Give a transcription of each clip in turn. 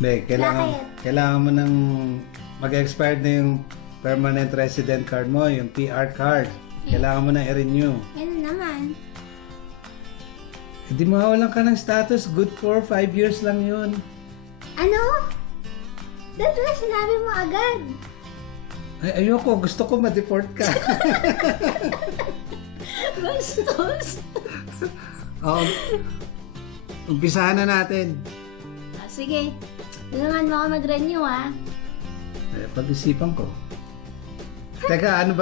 Hindi, kailangan mo ng mag-expired na yung permanent resident card mo, yung PR card. Kailangan mo na i-renew. Yan naman. Hindi mawawalan ka ng status, good for 5 years lang yun. Ano? Dahil na sinabi mo agad. Ay, ayoko, gusto ko ma-deport ka. Bastos. Umpisahan na natin. Sige. Tulungan mo ako mag-renew Pag-isipan ko. Teka, ano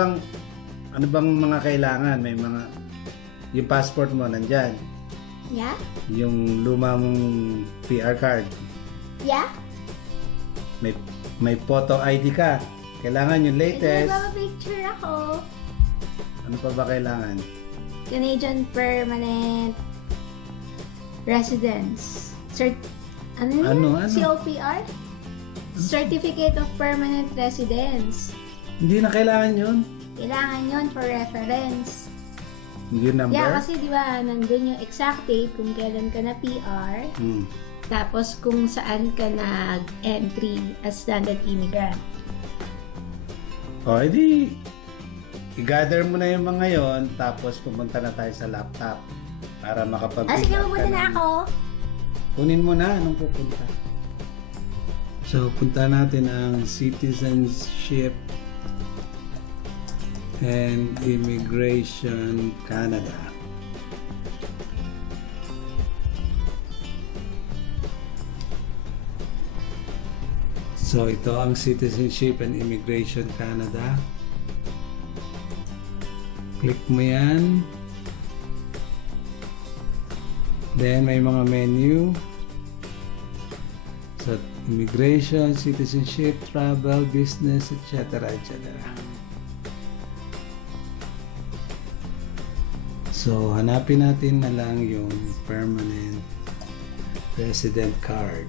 bang mga kailangan? May mga, yung passport mo nandyan. Yeah? Yung luma mong PR card. Yeah? May photo ID ka. Kailangan yung latest. Picture ako. Ano pa ba kailangan? Canadian Permanent Residence. Ano? COPR? Certificate of Permanent Residence. Hindi na kailangan yun. Kailangan yun for reference. Yung number? Yeah, kasi di ba, nandun yung exact date kung kailan ka na PR. Tapos kung saan ka nag-entry as standard immigrant. O, edi i-gather mo na yung mga yon, tapos pumunta na tayo sa laptop para makapag-pick Sige, up pupunta na ako. Kunin mo na anong pupunta. So, punta natin ang Citizenship and Immigration Canada. So, ito ang Citizenship and Immigration Canada. Click mo yan. Then, may mga menu. So, immigration, citizenship, travel, business, etc. etc. So, hanapin natin na lang yung permanent resident card.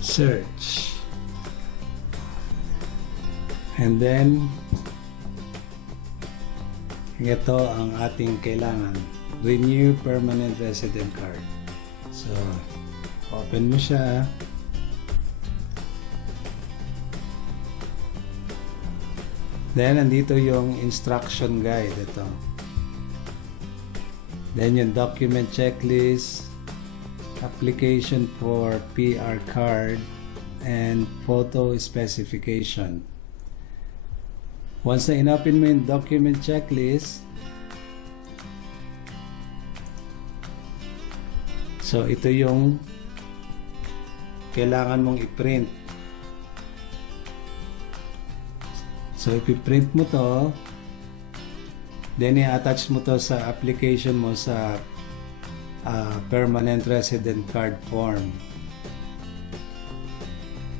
Search. And then, ito ang ating kailangan. Renew permanent resident card. So, open mo siya. Then, nandito yung instruction guide. Ito. Then, yung document checklist, application for PR card, and photo specification. Once na in-open mo yung document checklist, so ito yung kailangan mong i-print. So ipiprint mo to, then i-attach mo to sa application mo sa permanent resident card form.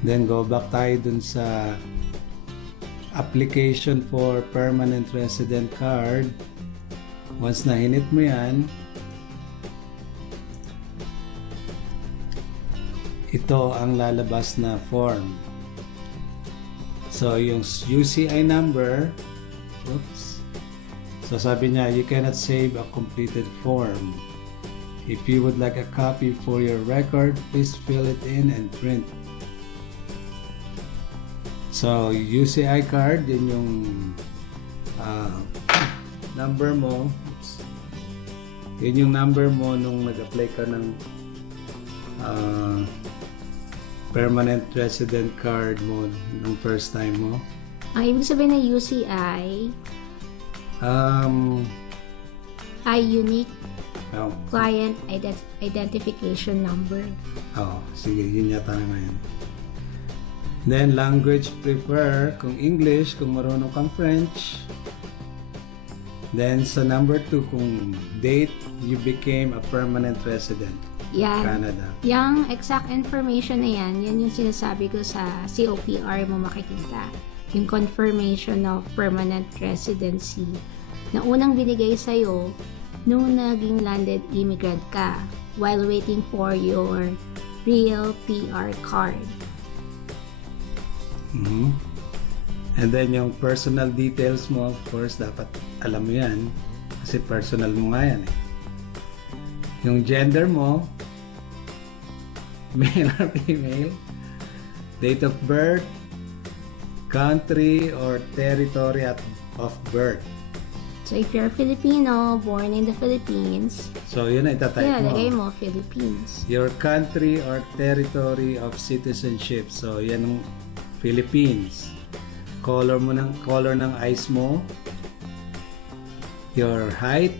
Then go back tayo dun sa application for permanent resident card. Once na hinit mo yan, ito ang lalabas na form. So yung UCI number, oops. So sabi niya, you cannot save a completed form. If you would like a copy for your record, please fill it in and print. So, UCI card, yun yung number mo. Oops. Yun yung number mo nung nag-apply ka ng permanent resident card mo nung first time mo. Ang ibig sabihin ng UCI ay Unique Client Identification Number. Sige, yun yata naman yun. Then, language prefer, kung English, kung marunong kang French. Then, sa number 2, kung date you became a permanent resident. Yan. Canada. Yung exact information na yan yung sinasabi ko sa COPR mo makikita. Yung confirmation of permanent residency na unang binigay sa'yo nung naging landed immigrant ka while waiting for your real PR card. And then yung personal details mo, of course, dapat alam mo yan kasi personal mo nga yan eh. Yung gender mo, male or female, date of birth, country or territory of birth. So, if you're Filipino, born in the Philippines, So, yun na itatype mo. lagay mo Philippines. Your country or territory of citizenship. So, yan ang Philippines. Color ng eyes mo. Your height.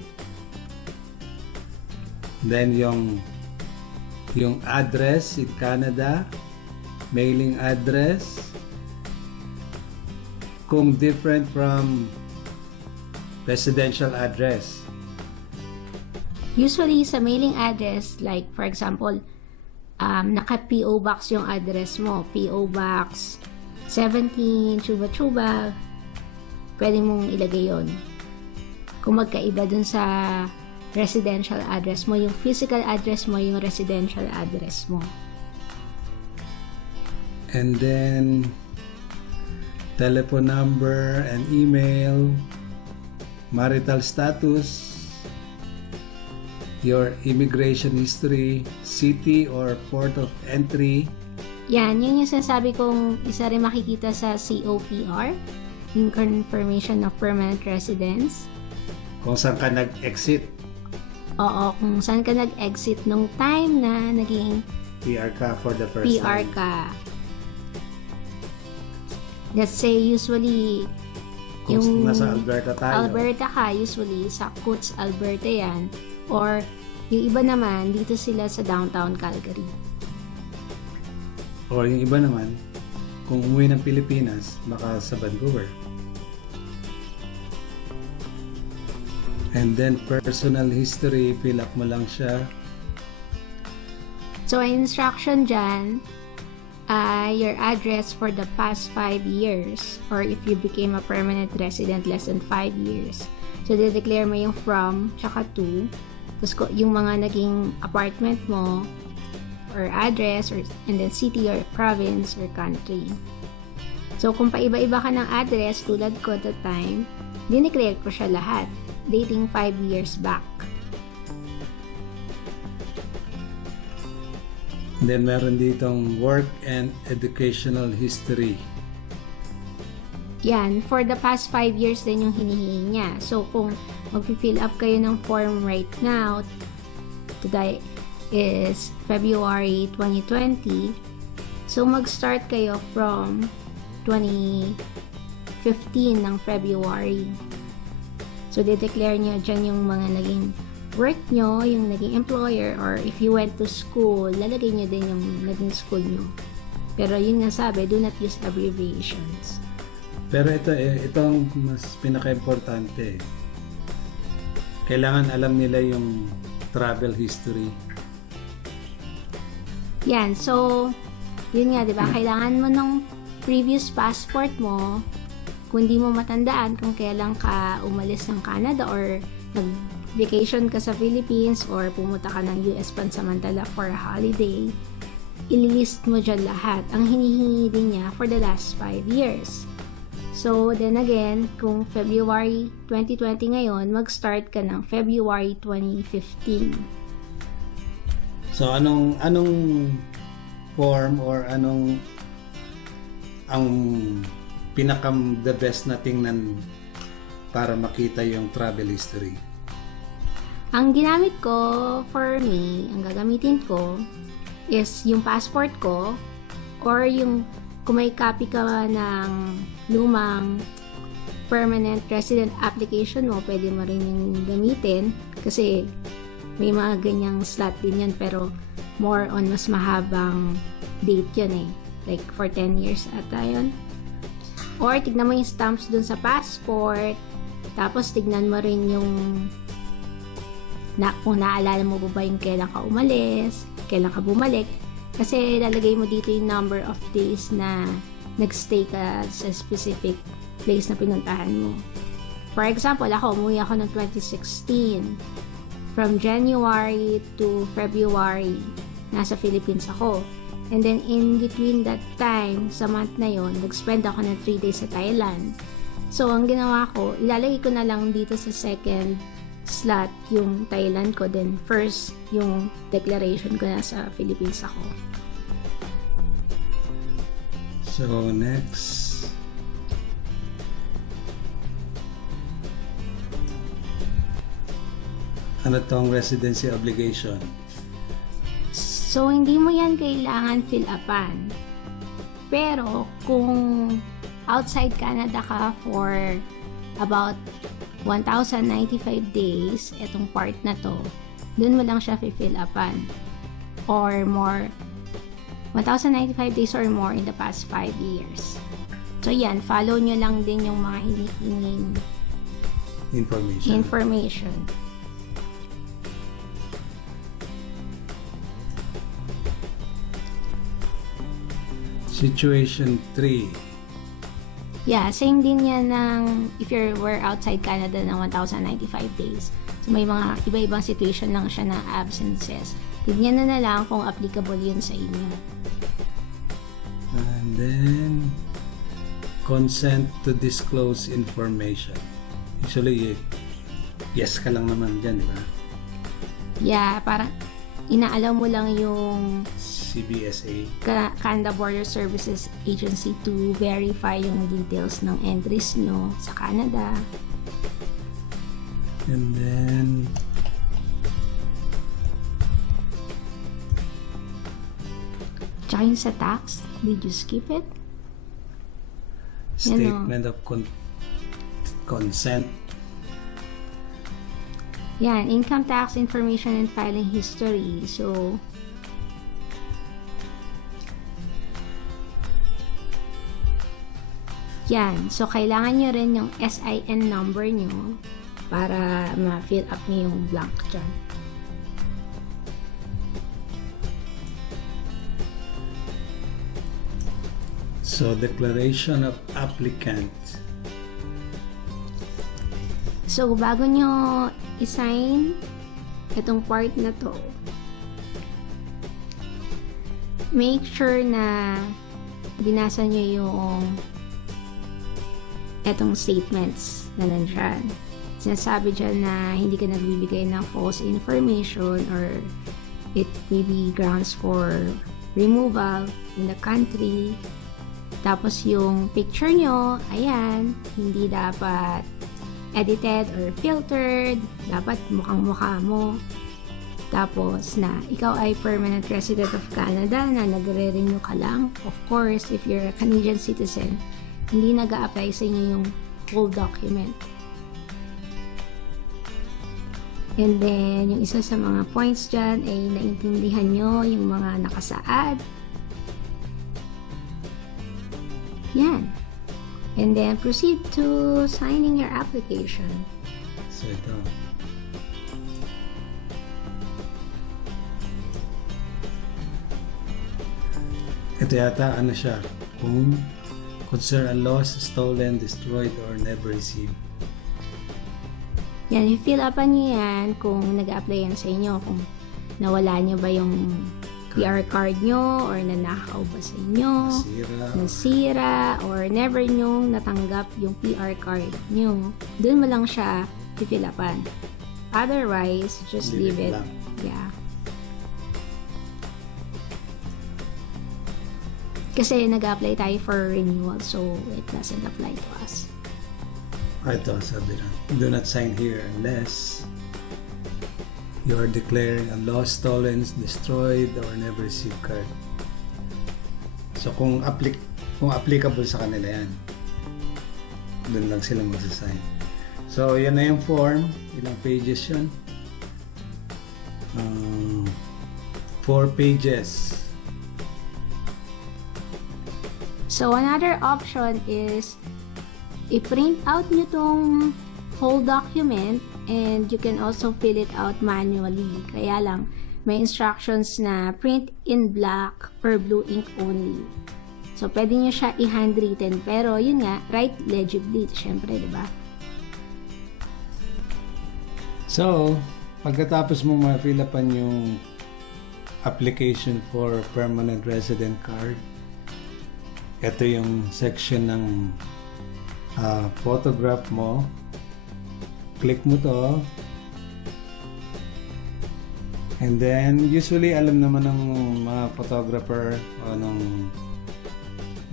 Then, yung address in Canada. Mailing address. Kung different from residential address. Usually, sa mailing address, like for example, naka-PO Box yung address mo. PO Box 17, Chuba Chuba. Pwede mong ilagay yon. Kung magkaiba dun sa residential address mo, yung physical address mo, yung residential address mo. And then, telephone number and email, marital status, your immigration history, city or port of entry. Yan, yun yung sinasabi kong isa rin makikita sa COPR, yung Confirmation of Permanent Residence. Kung saan ka nag-exit, Oo, kung saan ka nag-exit nung time na naging PR ka for the first PR time. ka. Let's say, usually, Kung nasa Alberta tayo. Alberta ka, usually, sa Coots, Alberta yan. Or, yung iba naman, dito sila sa downtown Calgary. Or yung iba naman, kung umuwi ng Pilipinas, baka sa Vancouver. And then, personal history, fill up mo lang siya. So, ang instruction dyan, your address for the past 5 years, or if you became a permanent resident less than 5 years. So, de-declare mo yung from, tsaka to. Tapos, yung mga naging apartment mo, or address, and then city or province or country. So, kung paiba-iba ka ng address, tulad ko at the time, dineclare ko siya lahat, dating 5 years back. Then, meron ditong work and educational history. Yan, for the past 5 years din yung hinihingi niya. So, kung mag-fill up kayo ng form right now, today is February 2020, so mag-start kayo from 2015 ng February. So, de-declare nyo dyan yung mga naging work nyo, yung naging employer, or if you went to school, lalagay nyo din yung naging school nyo. Pero yun nga sabi, do not use abbreviations. Pero ito ang mas pinaka-importante. Kailangan alam nila yung travel history. Yan, so, yun nga, di ba? Kailangan mo ng previous passport mo, kung hindi mo matandaan kung kailan ka umalis ng Canada or nag-vacation ka sa Philippines or pumunta ka ng US pansamantala for a holiday, ililist mo dyan lahat. Ang hinihingi din niya for the last 5 years. So, then again, kung February 2020 ngayon, mag-start ka ng February 2015. So, anong form or anong ang the best na tingnan para makita yung travel history? Ang ginamit ko, for me, ang gagamitin ko is yung passport ko or yung kung may copy ka ng lumang permanent resident application mo, pwede mo rin yung gamitin kasi may mga ganyang slot din yan pero more on mas mahabang date yun eh. Like for 10 years ata yun. Or tignan mo yung stamps dun sa passport, tapos tignan mo rin yung kung naalala mo ba yung kailan ka umalis, kailan ka bumalik. Kasi lalagay mo dito yung number of days na nagstay ka sa specific place na pinuntahan mo. For example, umuwi ako noong 2016. From January to February, nasa Philippines ako. And then, in between that time, sa month na yon, nag-spend ako ng 3 days sa Thailand. So, ang ginawa ko, ilalagay ko na lang dito sa second slot yung Thailand ko. Then, first, yung declaration ko na sa Philippines ako. So, next. Ano tong residency obligation? So, hindi mo yan kailangan fill upan. Pero, kung outside Canada ka for about 1,095 days, itong part na to, dun mo lang siya fill upan. Or more, 1,095 days or more in the past 5 years. So, yan, follow nyo lang din yung mga hinihinging information. Situation 3. Yeah, same din yan ng if you were outside Canada ng 1,095 days. So, may mga iba-ibang situation lang siya ng absences. Tignan na lang kung applicable yun sa inyo. And then, consent to disclose information. Usually, yes ka lang naman dyan, di ba? Yeah, parang inaalam mo lang yung CBSA. Canada Border Services Agency to verify yung details ng entries nyo sa Canada. And then, tsaka yung sa tax, did you skip it? statement of consent. Yan, income tax information and filing history. So, yan. So, kailangan nyo rin yung SIN number nyo para ma-fill up nyo yung blank dyan. So, declaration of applicant. So, bago nyo i-sign itong part na to, make sure na binasa nyo yung etong statements na nandyan. Sinasabi dyan na hindi ka nagbibigay ng false information or it may be grounds for removal in the country. Tapos yung picture nyo, ayan, hindi dapat edited or filtered, dapat mukhang-mukha mo. Tapos na ikaw ay permanent resident of Canada na nagre-renew ka lang. Of course, if you're a Canadian citizen, hindi nag-a-apply sa inyo yung whole document. And then, yung isa sa mga points dyan ay naintindihan nyo yung mga nakasaad. Yan. And then, proceed to signing your application. So, ito. Ito yata, ano siya? Kung concern a loss, stolen, destroyed, or never received. Yan, i-fill upan nyo yan kung nag-apply yan sa inyo. Kung nawala nyo ba yung PR card nyo or nanakaw ba sa inyo, nasira, or never nyo natanggap yung PR card nyo. Doon mo lang siya i-fill upan. Otherwise, just leave it. Blank. Yeah. Kasi nag-apply tayo for renewal, so it doesn't apply to us. Ito, sabi na, do not sign here unless you are declaring a lost, stolen, destroyed, or never received card. So, kung applicable sa kanila yan, doon lang sila magsasign. So, yan na yung form. Ilang pages yun? 4 pages. So, another option is i-print out nyo tong whole document and you can also fill it out manually. Kaya lang, may instructions na print in black or blue ink only. So, pwede nyo siya i-handwritten. Pero, yun nga, write legibly. Siyempre, di ba? So, pagkatapos mo ma-fill upan yung application for permanent resident card, ito yung section ng photograph mo. Click mo to. And then, usually, alam naman ng mga photographer o ng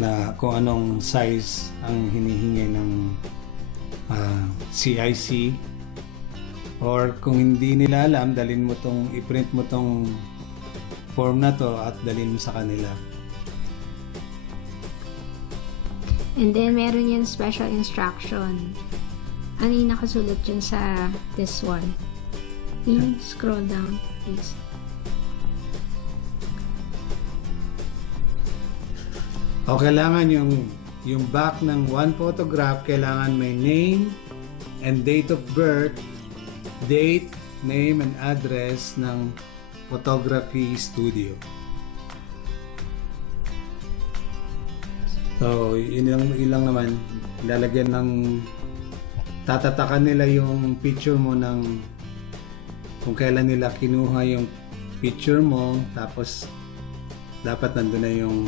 na kung anong size ang hinihingi ng CIC, or kung hindi nila alam, i-print mo tong form na to at dalhin mo sa kanila. And then, meron yan special instruction. Ano yung nakasulat dyan sa this one? Yung scroll down, please. O kailangan yung back ng one photograph, kailangan may name and date of birth, date, name and address ng photography studio. So, ilang naman, lalagyan ng, tatatakan nila yung picture mo ng kung kailan nila kinuha yung picture mo, tapos dapat nandun na yung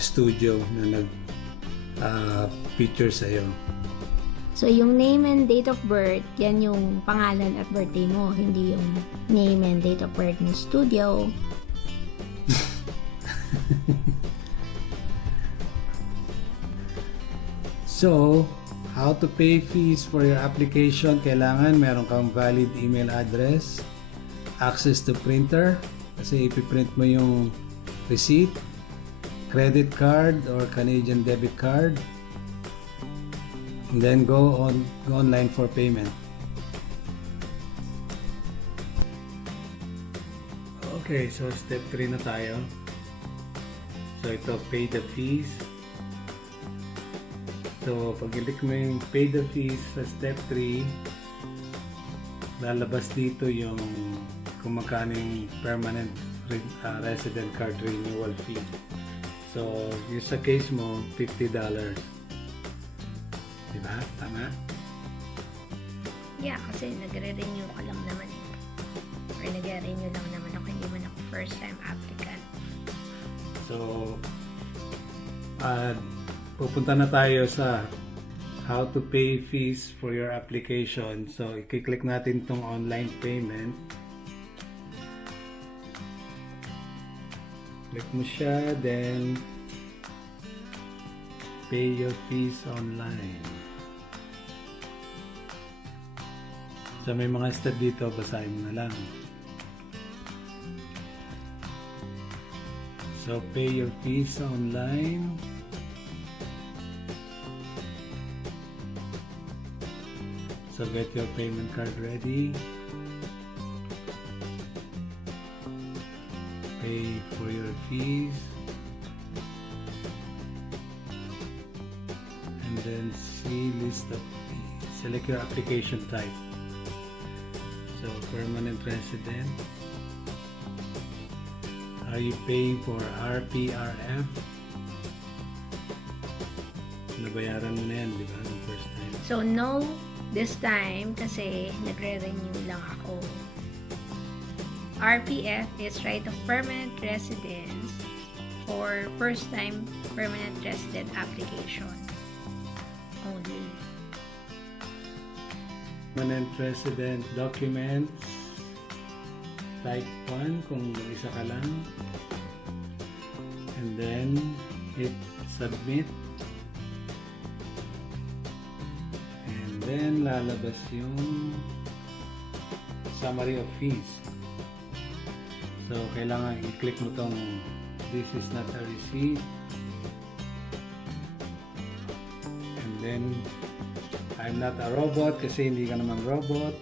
studio na picture sa'yo. So, yung name and date of birth, yan yung pangalan at birthday mo, hindi yung name and date of birth ng studio. So, how to pay fees for your application? Kailangan meron kang valid email address, access to printer, kasi ipiprint mo yung receipt, credit card or Canadian debit card, and then go online for payment. Okay, so step 3 na tayo. So ito, pay the fees. So pag i-click mo yung pay the fees sa step 3, lalabas dito yung kung magkano yung permanent resident card renewal fee. So yung sa case mo, $50. Diba? Tama? Yeah, kasi nagre-renew ka lang naman. Or nagre-renew lang naman ako, hindi man ako first time applicant. So, pupunta na tayo sa how to pay fees for your application. So, i-click natin tong online payment. Click mo siya, then pay your fees online. So, may mga step dito, basahin mo na lang. So, pay your fees online. So, get your payment card ready. Pay for your fees. And then see list of fees. Select your application type. So, permanent resident. Are you paying for RPRF? Nabayaran mo na yan, di ba? The first time. So, no this time kasi nagre-renew lang ako. RPF is right of permanent residence for first time permanent resident application only. Permanent resident documents type 1 kung isa ka lang, and then hit submit, and then lalabas yung summary of fees. So kailangan i-click mo tong this is not a receipt, and then I'm not a robot kasi hindi ka naman robot.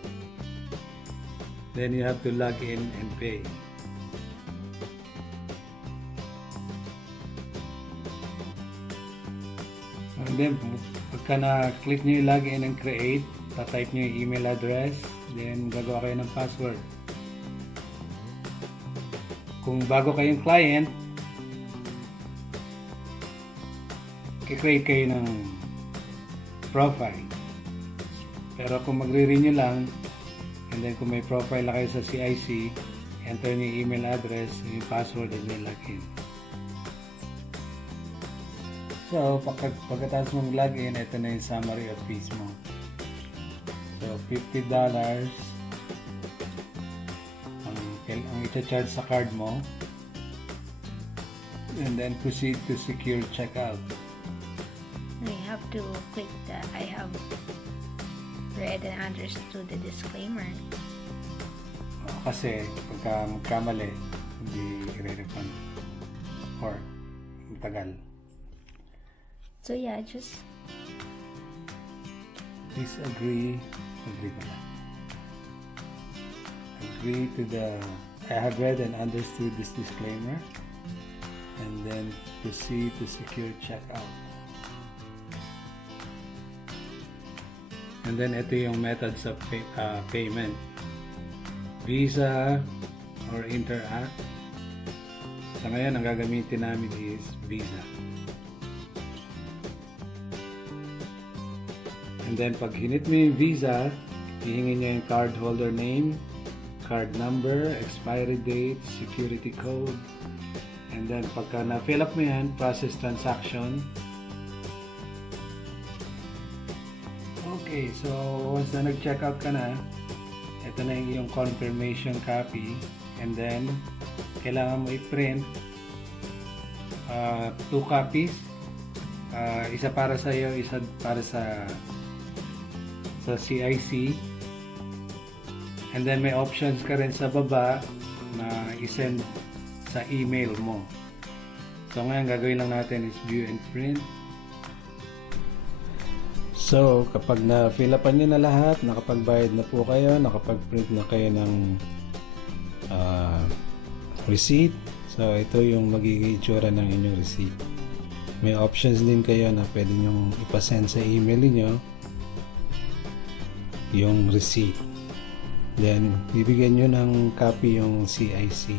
Then you have to log in and pay. And then pagka na-click nyo yung log in and create, pa-type nyo yung email address, then gagawa kayo ng password. Kung bago kayong client, i-create kayo ng profile. Pero kung magre-renew lang, and then kung may profile na kayo sa CIC, enter nyo yung email address, yung password, and then login. So, pagkatapos mong login, ito na yung summary of fees mo. So, $50 ang i-charge sa card mo. And then proceed to secure checkout. I have to click the I have read and understood the disclaimer. Kasi pagka magkamali, hindi i-refund or matagal. So yeah, just Please agree pala. Agree to the I have read and understood this disclaimer, and then proceed to secure checkout. And then ito yung methods of payment. Visa or Interact. Sa ngayon, ang gagamitin namin is Visa. And then pag hinit mo yung Visa, hihingin niya yung card holder name, card number, expiry date, security code. And then pagka na-fill up mo yan, process transaction. Okay, so once na nag-check out ka na, ito na yung confirmation copy. And then, kailangan mo i-print 2 copies. Isa para sa iyo, isa para sa CIC. And then may options ka rin sa baba na i-send sa email mo. So ngayon gagawin lang natin is view and print. So kapag na-fill upan nyo na lahat, nakapagbayad na po kayo, nakapag-print na kayo ng receipt. So ito yung magiging itsura ng inyong receipt. May options din kayo na pwede nyong ipasend sa email niyo yung receipt. Then bibigyan nyo ng copy yung CIC.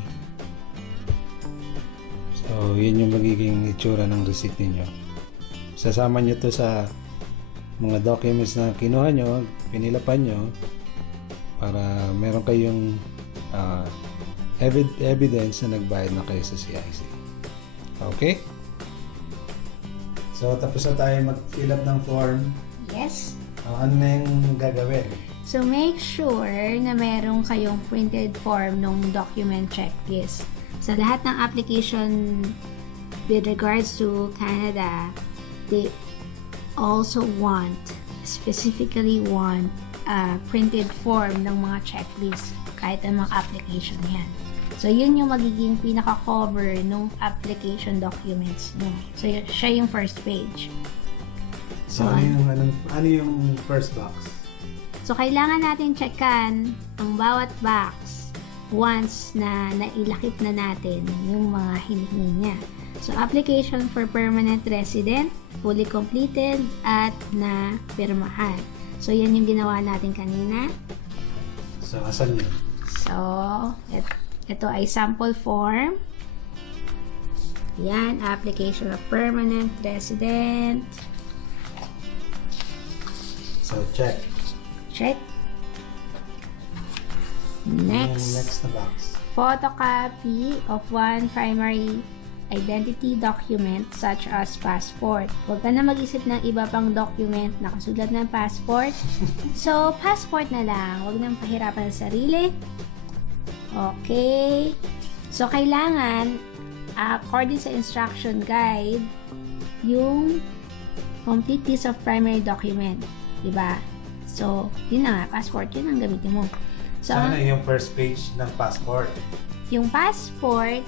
So yun yung magiging itsura ng receipt niyo. Sasama nyo to sa mga documents na kinuha nyo, pinilapan nyo, para meron kayong evidence na nagbayad na kayo sa CIC. Okay? So tapos na tayo mag-fill up ng form. yes. Ano na yung gagawin? So make sure na meron kayong printed form ng document checklist. Sa lahat ng application with regards to Canada, they also specifically want printed form ng mga checklist kahit ang mga application yan. So yun yung magiging pinaka-cover ng application documents nyo. So siya yung first page. So ano yung first box? So kailangan natin checkan ang bawat box once na nailakip na natin yung mga hinihingi niya. So application for permanent resident, fully completed at na pirmahan. So yan yung ginawa natin kanina. So asan yun? So ito ay sample form. Yan, application of permanent resident. So check. Check. Next. Next na box. Photocopy of one primary identity document such as passport. Huwag ka na mag-isip ng iba pang document na kasulat ng passport. So, passport na lang. Huwag nang pahirapan sa sarili. Okay. So, kailangan, according sa instruction guide, yung complete list of primary document. Diba? So, yun na nga. Passport, yun ang gamitin mo. So, ano yung first page ng passport? Yung passport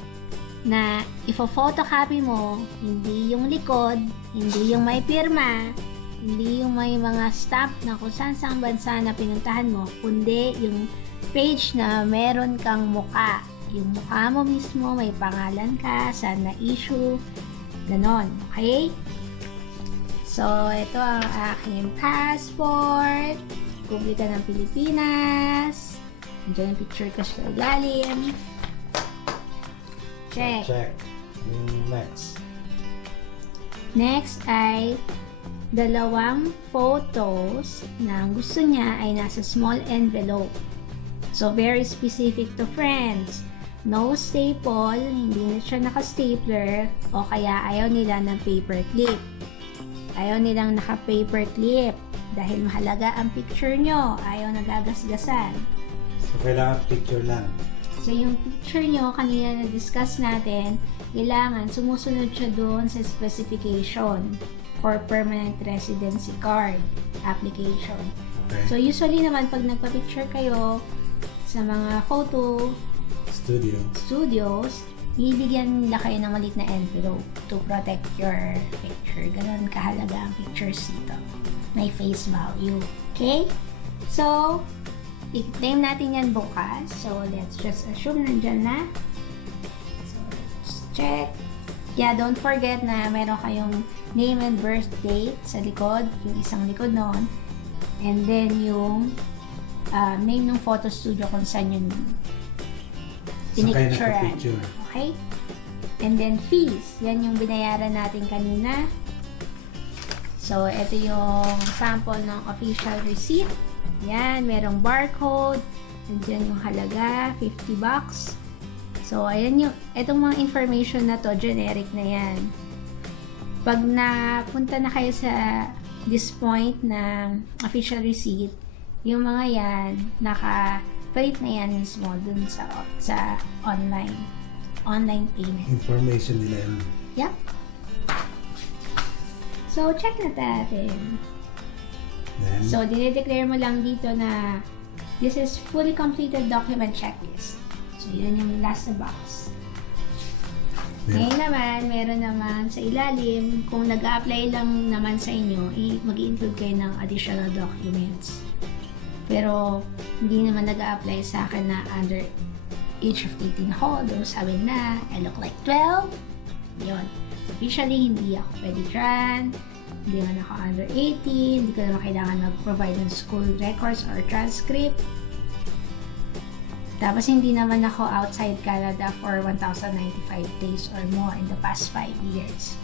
na ifo-photocopy mo, hindi yung likod, hindi yung may pirma, hindi yung may mga stamp na kung saan bansa na pinuntahan mo, kundi yung page na meron kang muka. Yung mukha mo mismo, may pangalan ka, saan na-issue, ganon. Okay? So, ito ang aking passport. Republika ng Pilipinas. Diyan yung picture ko sa ilalim. Check. Check. Next. Next ay dalawang photos na gusto niya ay nasa small envelope. So, very specific to friends. No staple, hindi na siya naka-stapler, o kaya ayaw nila ng paper clip. Ayaw nilang naka-paper clip dahil mahalaga ang picture nyo. Ayaw nagagasgasan. So, kailangan picture lang. So, yung picture nyo, kanina na-discuss natin, kailangan sumusunod siya doon sa specification for permanent residency card application. Okay. So, usually naman, pag nagpa-picture kayo sa mga photo studios, bibigyan nila kayo ng maliit na envelope to protect your picture. Ganun kahalaga ang pictures dito. May face value. Okay? So, i-claim natin yan bukas. So, let's just assume nandyan na. So, let's check. Yeah, don't forget na meron kayong name and birth date sa likod. Yung isang likod noon. And then, yung name ng photo studio kung saan yung pinicturean. Okay? And then, fees. Yan yung binayaran natin kanina. So, ito yung sample ng official receipt. Yan, merong barcode. Nandiyan yung halaga, $50. So, ayan yung, itong mga information na to, generic na yan. Pag napunta na kayo sa this point ng official receipt, yung mga yan, naka-print na yan mismo dun sa online payment. Information nila yun. Yep. So, check na natin. Then, So, dinideclare mo lang dito na this is fully completed document checklist. So, yun yung last na box. Ngayon naman, meron naman sa ilalim, kung nag-a-apply lang naman sa inyo, mag-i-include kayo ng additional documents. Pero, hindi naman nag-a-apply sa akin na under age of 18 ako. Although sabi na, I look like 12. Yun. Officially, hindi ako pwede dyan. Hindi man ako under 18. Hindi ko naman kailangan mag-provide ng school records or transcript. Tapos, hindi naman ako outside Canada for 1,095 days or more in the past 5 years.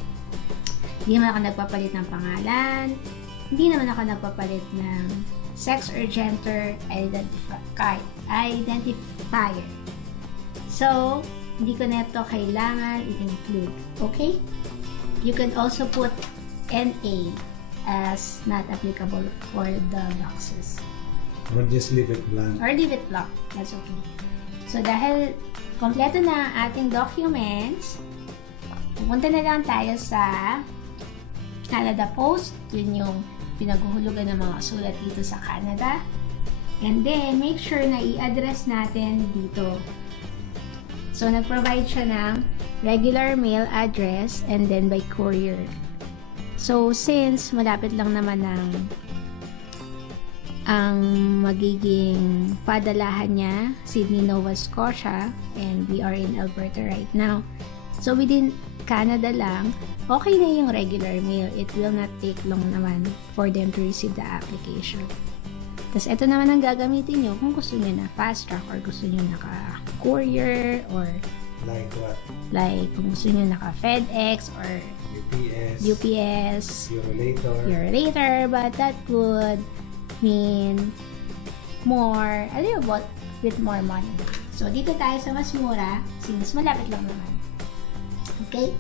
Hindi naman ako nagpapalit ng pangalan. Hindi naman ako nagpapalit ng sex or gender identifier. So, hindi ko na ito kailangan i-include. Okay? You can also put NA as not applicable for the boxes. or just leave it blank. Or leave it blank. That's okay. So, dahil kompleto na ang ating documents, pupunta na lang tayo sa Canada Post. Yun yung pinaguhulugan ng mga sulat dito sa Canada. And then, make sure na i-address natin dito. So, nag-provide siya ng regular mail address and then by courier. So, since malapit lang naman ang magiging padalahan niya, Sydney, Nova Scotia, and we are in Alberta right now. So, within Canada lang, okay na yung regular mail. It will not take long naman for them to receive the application. Tapos, ito naman ang gagamitin nyo kung gusto nyo na fast track or gusto nyo naka-courier or Like what? like kung gusto nyo naka-FedEx or UPS, Eurolator, but that would mean a little bit more money. So, dito tayo sa mas mura since malapit lang naman. Okay?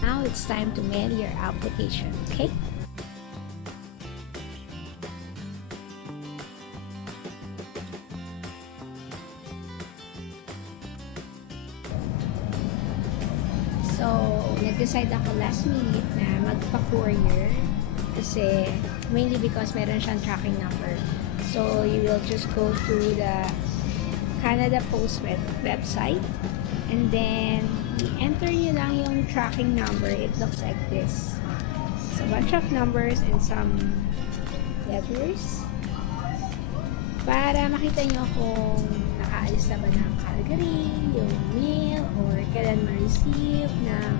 Now, it's time to mail your application. Okay? So, nag-decide ako last minute na magpa-courier kasi mainly because meron siyang tracking number. So, you will just go to the Canada Post website and then i-enter nyo lang yung tracking number. It looks like this. So, a bunch of numbers and some letters para makita nyo kung nakaalis na ba ng Calgary, yung mail, or kailan ma-receive ng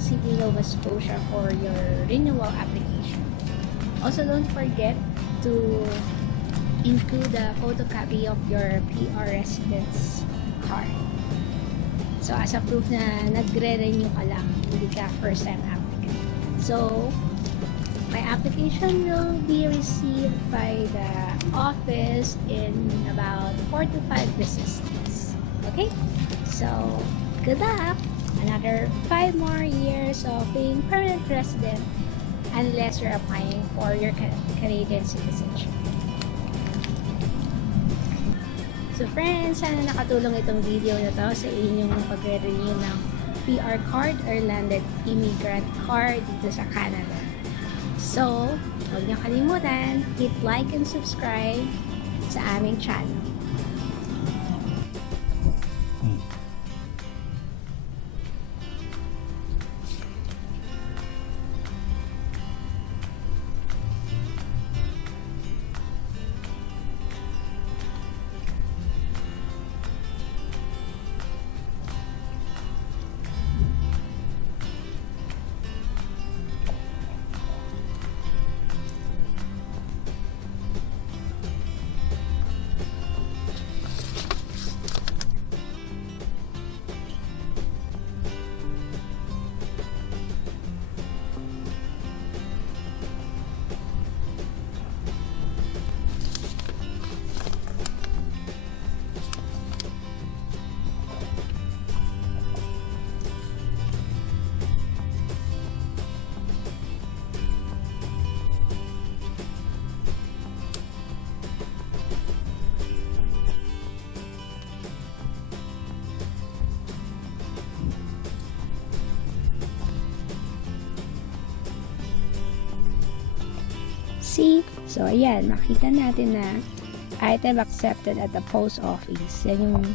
Sydney, Nova Scotia for your renewal application. Also, don't forget to include a photocopy of your PR residence card. So, as a proof na nagre-renew ka lang, hindi ka first-time applicant. So, my application will be received by the office in about 4 to 5 business days. Okay? So, good luck! Another 5 more years of being permanent resident unless you're applying for your Canadian citizenship. So friends, sana nakatulong itong video na to sa inyong pagre-renew ng PR card or landed immigrant card dito sa Canada. So, huwag niyo kalimutan, hit like and subscribe sa aming channel. See? So, ayan, makita natin na item accepted at the post office. Yan yung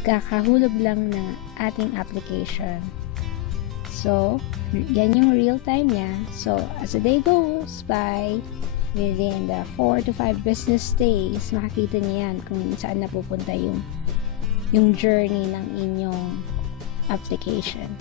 kakahulog lang na ating application. So, yan yung real time niya. So, as the day goes by, within the 4 to 5 business days, makikita niyo yan kung saan napupunta yung journey ng inyong application.